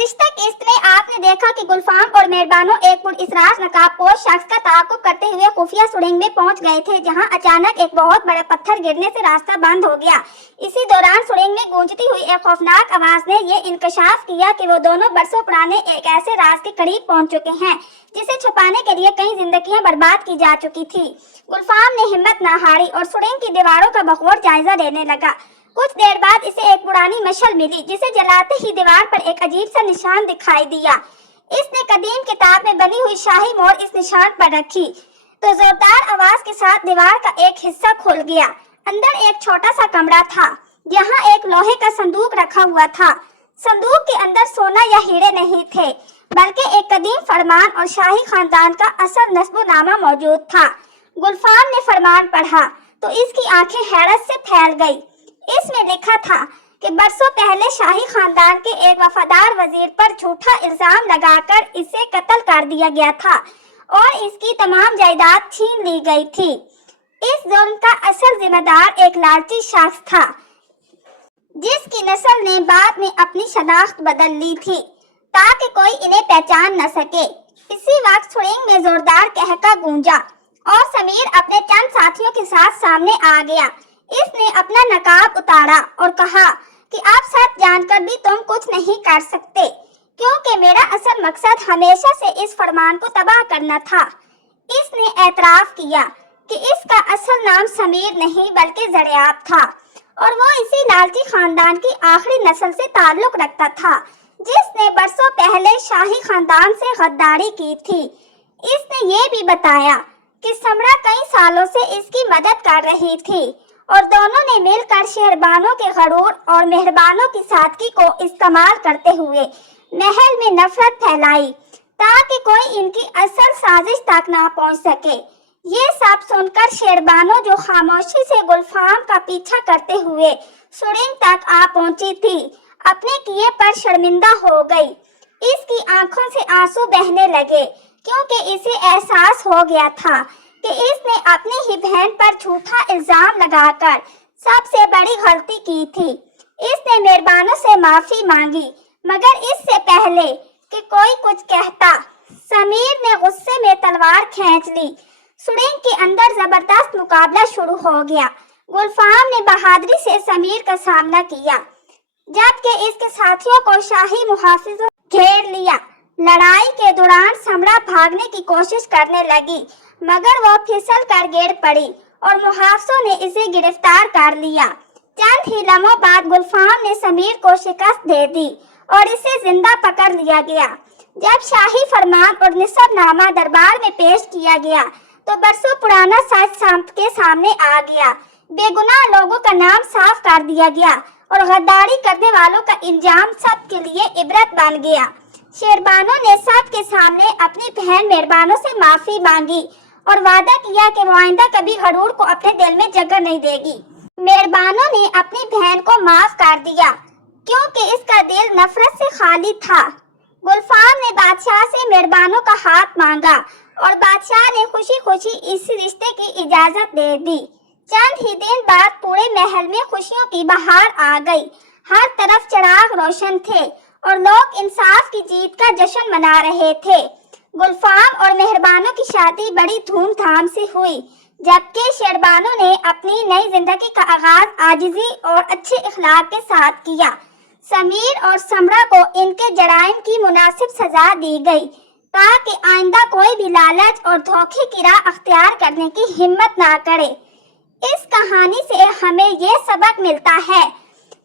गुज़िश्ता किस्त में आपने देखा कि गुलफाम और मेहरबानो एक पुरअसरार नकाबपोश शख्स का ताक़ुब करते हुए खुफिया सुरंग में पहुंच गए थे, जहां अचानक एक बहुत बड़ा पत्थर गिरने से रास्ता बंद हो गया। इसी दौरान सुरंग में गूंजती हुई एक खौफनाक आवाज ने ये इंकशाफ किया कि वो दोनों बरसों पुराने एक ऐसे राज के करीब पहुंच चुके हैं जिसे छुपाने के लिए कई जिंदगियां बर्बाद की जा चुकी थी। गुलफाम ने हिम्मत न हारी और सुरंग की दीवारों का बखूर जायजा लेने लगा। कुछ देर बाद इसे एक पुरानी मशल मिली, जिसे जलाते ही दीवार पर एक अजीब सा निशान दिखाई दिया। इसने कदीम किताब में बनी हुई शाही मोहर इस निशान पर रखी तो जोरदार आवाज के साथ दीवार का एक हिस्सा खुल गया। अंदर एक छोटा सा कमरा था, जहां एक लोहे का संदूक रखा हुआ था। संदूक के अंदर सोना या हीरे नहीं थे, बल्कि एक कदीम फरमान और शाही खानदान का असल नस्बनामा मौजूद था। गुलफाम ने फरमान पढ़ा तो इसकी आंखें हैरत से फैल गई। इसमें लिखा था कि बरसों पहले शाही खानदान के एक वफादार वजीर पर झूठा इल्जाम लगाकर इसे कत्ल कर दिया गया था और इसकी तमाम जायदाद छीन ली गई थी। इस जुल्म का असल जिम्मेदार एक लालची शख्स था, जिसकी नस्ल ने बाद में अपनी शनाख्त बदल ली थी ताकि कोई इन्हें पहचान न सके। इसी वक्त सुरंग में जोरदार कहका गूंजा और समीर अपने चंद साथियों के साथ सामने आ गया। इसने अपना नकाब उतारा और कहा कि आप सच जानकर भी तुम कुछ नहीं कर सकते, क्योंकि मेरा असल मकसद हमेशा से इस फरमान को तबाह करना था। इसने एतराफ किया कि इसका असल नाम समीर नहीं बल्कि ज़रियाब था और वो इसी लालची खानदान की आखिरी नस्ल से ताल्लुक रखता था, जिसने बरसों पहले शाही खानदान से गद्दारी की थी। इसने ये भी बताया कि समरा कई सालों से इसकी मदद कर रही थी और दोनों ने मिलकर शहरबानों के गरूर और मेहरबानों की सादगी को इस्तेमाल करते हुए महल में नफरत फैलाई ताकि कोई इनकी असल साजिश तक ना पहुंच सके। ये सब सुनकर शहरबानों, जो खामोशी से गुलफाम का पीछा करते हुए सुरंग तक आ पहुंची थी, अपने किए पर शर्मिंदा हो गई। इसकी आंखों से आंसू बहने लगे, क्योंकि इसे एहसास हो गया था कि इसने अपनी ही बहन पर झूठा इल्जाम लगाकर सबसे बड़ी गलती की थी। इसने मेहरबानों से माफी मांगी, मगर इससे पहले कि कोई कुछ कहता, समीर ने गुस्से में तलवार खींच ली। सुरंग के अंदर जबरदस्त मुकाबला शुरू हो गया। गुलफाम ने बहादुरी से समीर का सामना किया, जबकि इसके साथियों को शाही मुहाफिजों घेर लिया। लड़ाई के दौरान समरा भागने की कोशिश करने लगी, मगर वो फिसल कर गिर पड़ी और मुहाफिजों ने इसे गिरफ्तार कर लिया। चंद ही लम्हों बाद गुलफाम ने समीर को शिकस्त दे दी और इसे जिंदा पकड़ लिया गया। जब शाही फरमान और निसबनामा दरबार में पेश किया गया तो बरसों पुराना सच के सामने आ गया। बेगुनाह लोगों का नाम साफ कर दिया गया और गद्दारी करने वालों का इल्जाम सबके लिए इबरत बन गया। शहरबानों ने सबके सामने अपनी बहन मेहरबानों से माफी मांगी और वादा किया कि वो आइंदा कभी गरूर को अपने दिल में जगह नहीं देगी। मेहरबानों ने अपनी बहन को माफ कर दिया, क्योंकि इसका दिल नफरत से खाली था। गुलफाम ने बादशाह से मेहरबानों का हाथ मांगा और बादशाह ने खुशी खुशी इस रिश्ते की इजाजत दे दी। चंद ही दिन बाद पूरे महल में खुशियों की बहार आ गई। हर तरफ चिराग रोशन थे और लोग इंसाफ की जीत का जश्न मना रहे थे। गुलफाम और मेहरबानों की शादी बड़ी धूमधाम से हुई, जबकि शहरबानों ने अपनी नई जिंदगी का आगाज आजिजी और अच्छे इखलाक के साथ किया। समीर और समरा को इनके जराइम की मुनासिब सजा दी गई, ताकि आइंदा कोई भी लालच और धोखे की राह अख्तियार करने की हिम्मत ना करे। इस कहानी से हमें ये सबक मिलता है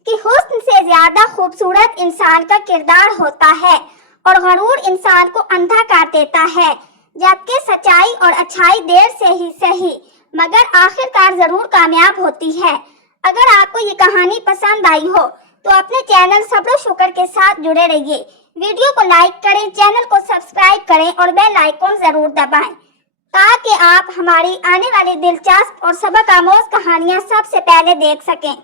कि हुस्न से ज्यादा खूबसूरत इंसान का किरदार होता है और गरूर इंसान को अंधा कर देता है, जबकि सच्चाई और अच्छाई देर से ही सही मगर आखिरकार जरूर कामयाब होती है। अगर आपको ये कहानी पसंद आई हो तो अपने चैनल सब्र शुक्र के साथ जुड़े रहिए। वीडियो को लाइक करें, चैनल को सब्सक्राइब करें और बेल आइकॉन जरूर दबाएं, ताकि आप हमारी आने वाली दिलचस्प और सबक आमोज कहानियां सबसे पहले देख सकें।